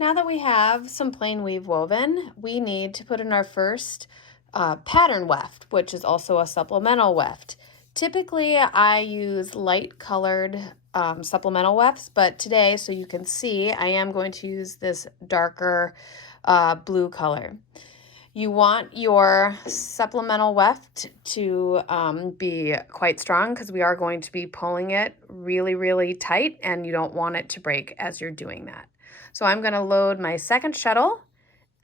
Now that we have some plain weave woven, we need to put in our first pattern weft, which is also a supplemental weft. Typically, I use light colored supplemental wefts, but today, so you can see, I am going to use this darker blue color. You want your supplemental weft to be quite strong because we are going to be pulling it really, really tight, and you don't want it to break as you're doing that. So I'm going to load my second shuttle,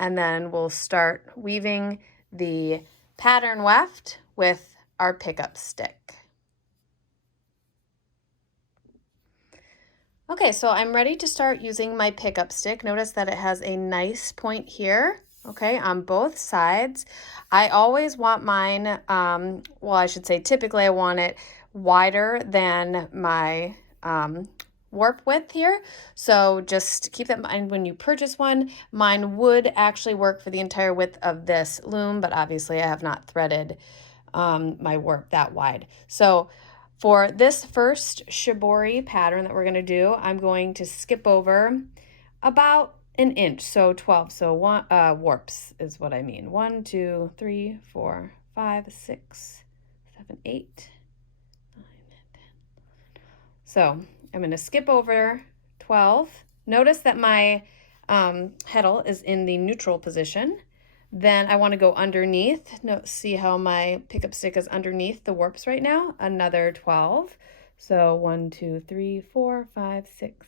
and then we'll start weaving the pattern weft with our pickup stick. Okay, so I'm ready to start using my pickup stick. Notice that it has a nice point here, okay, on both sides. I always want mine, well, I should say typically I want it wider than my warp width here. So just keep that in mind when you purchase one. Mine would actually work for the entire width of this loom, but obviously I have not threaded my warp that wide. So for this first shibori pattern that we're going to do, I'm going to skip over about an inch, so 12. So one warps is what I mean. 1, 2, 3, 4, 5, 6, 7, 8, 9, 10. So I'm going to skip over 12. Notice that my heddle is in the neutral position. Then I want to go underneath. See how my pickup stick is underneath the warps right now? Another 12. So 1, 2, 3, 4, 5, 6.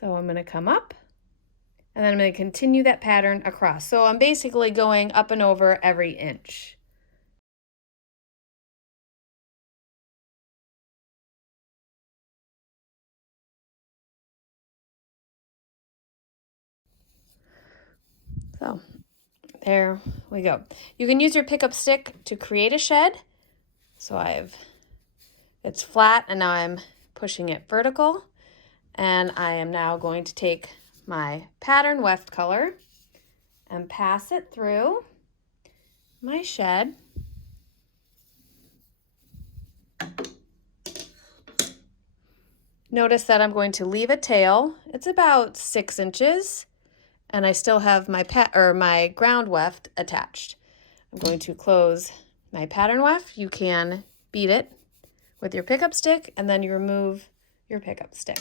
So I'm going to come up, and then I'm going to continue that pattern across. So I'm basically going up and over every inch. So there we go. You can use your pickup stick to create a shed. So it's flat, and now I'm pushing it vertical. And I am now going to take my pattern weft color and pass it through my shed. Notice that I'm going to leave a tail. It's about 6 inches, and I still have my ground weft attached. I'm going to close my pattern weft. You can beat it with your pickup stick, and then you remove your pickup stick.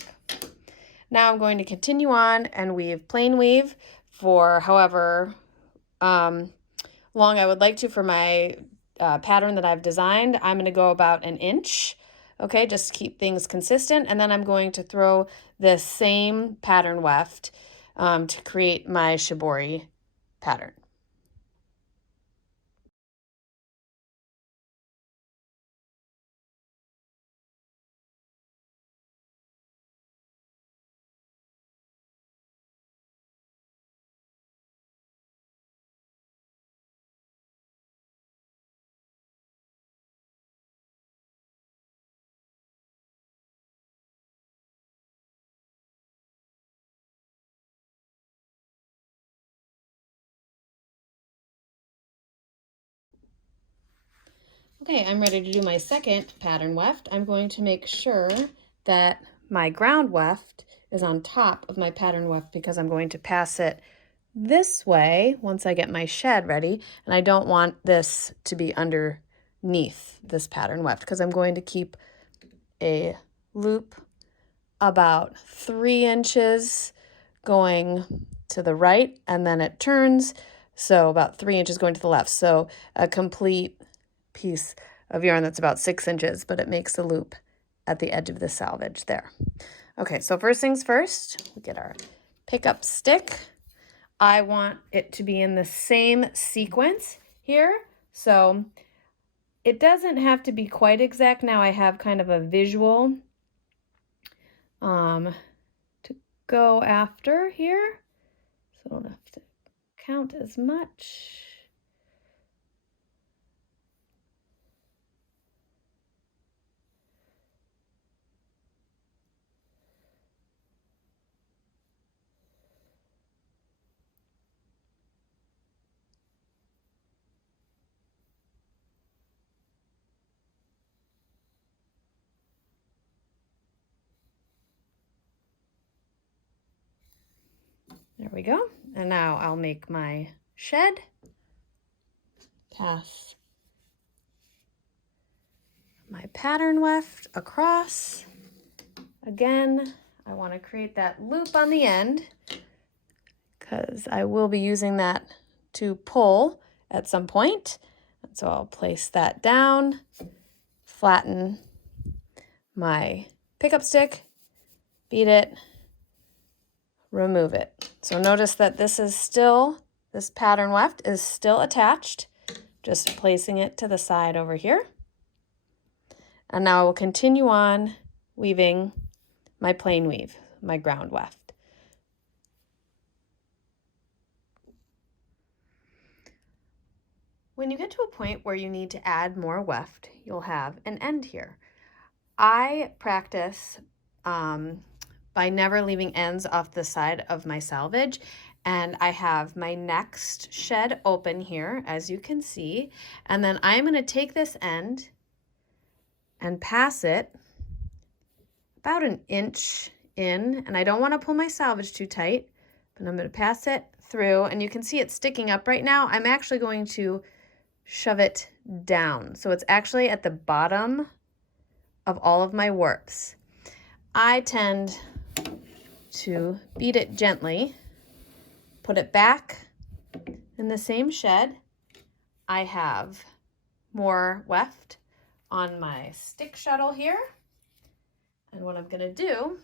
Now I'm going to continue on and weave plain weave for however long I would like to for my pattern that I've designed. I'm going to go about an inch. Okay, just to keep things consistent. And then I'm going to throw this same pattern weft to create my shibori pattern. Okay, I'm ready to do my second pattern weft. I'm going to make sure that my ground weft is on top of my pattern weft because I'm going to pass it this way once I get my shed ready, and I don't want this to be underneath this pattern weft because I'm going to keep a loop about 3 inches going to the right, and then it turns, so about 3 inches going to the left. So a complete piece of yarn that's about 6 inches, but it makes a loop at the edge of the selvage there. Okay, so first things first, we get our pickup stick. I want it to be in the same sequence here, so it doesn't have to be quite exact. Now I have kind of a visual to go after here, so I don't have to count as much. There we go. And now I'll make my shed, pass my pattern weft across. Again, I want to create that loop on the end because I will be using that to pull at some point. And so I'll place that down, flatten my pickup stick, beat it, remove it. So notice that this pattern weft is still attached, just placing it to the side over here. And now I will continue on weaving my plain weave, my ground weft. When you get to a point where you need to add more weft, you'll have an end here. I practice by never leaving ends off the side of my selvage, and I have my next shed open here, as you can see, and then I'm going to take this end and pass it about an inch in, and I don't want to pull my selvage too tight, but I'm going to pass it through, and you can see it's sticking up right now. I'm actually going to shove it down, so it's actually at the bottom of all of my warps. I tend to beat it gently, put it back in the same shed. I have more weft on my stick shuttle here. And what I'm going to do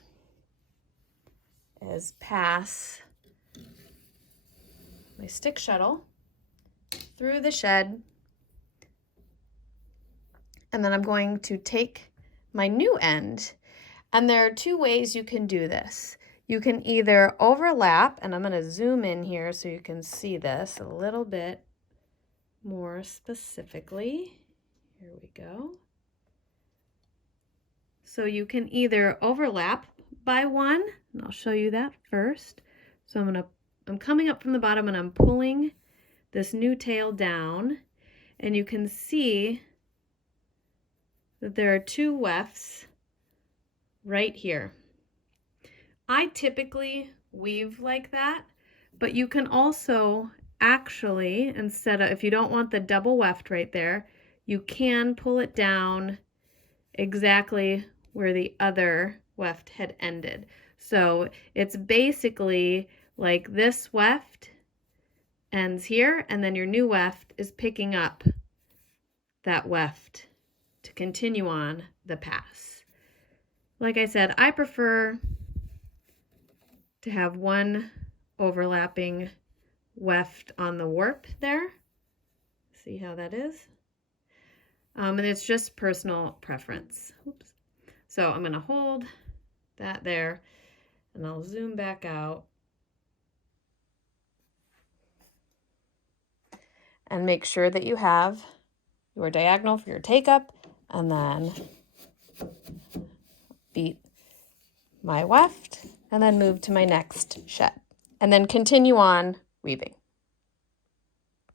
is pass my stick shuttle through the shed. And then I'm going to take my new end. And there are two ways you can do this. You can either overlap, and I'm going to zoom in here so you can see this a little bit more specifically. Here we go. So you can either overlap by one, and I'll show you that first. So I'm coming up from the bottom and I'm pulling this new tail down, and you can see that there are two wefts right here. I typically weave like that, but you can also actually, if you don't want the double weft right there, you can pull it down exactly where the other weft had ended. So it's basically like this weft ends here, and then your new weft is picking up that weft to continue on the pass. Like I said, I prefer to have one overlapping weft on the warp there. See how that is? And it's just personal preference. Oops. So I'm going to hold that there, and I'll zoom back out and make sure that you have your diagonal for your take-up, and then beat my weft, and then move to my next shed, and then continue on weaving.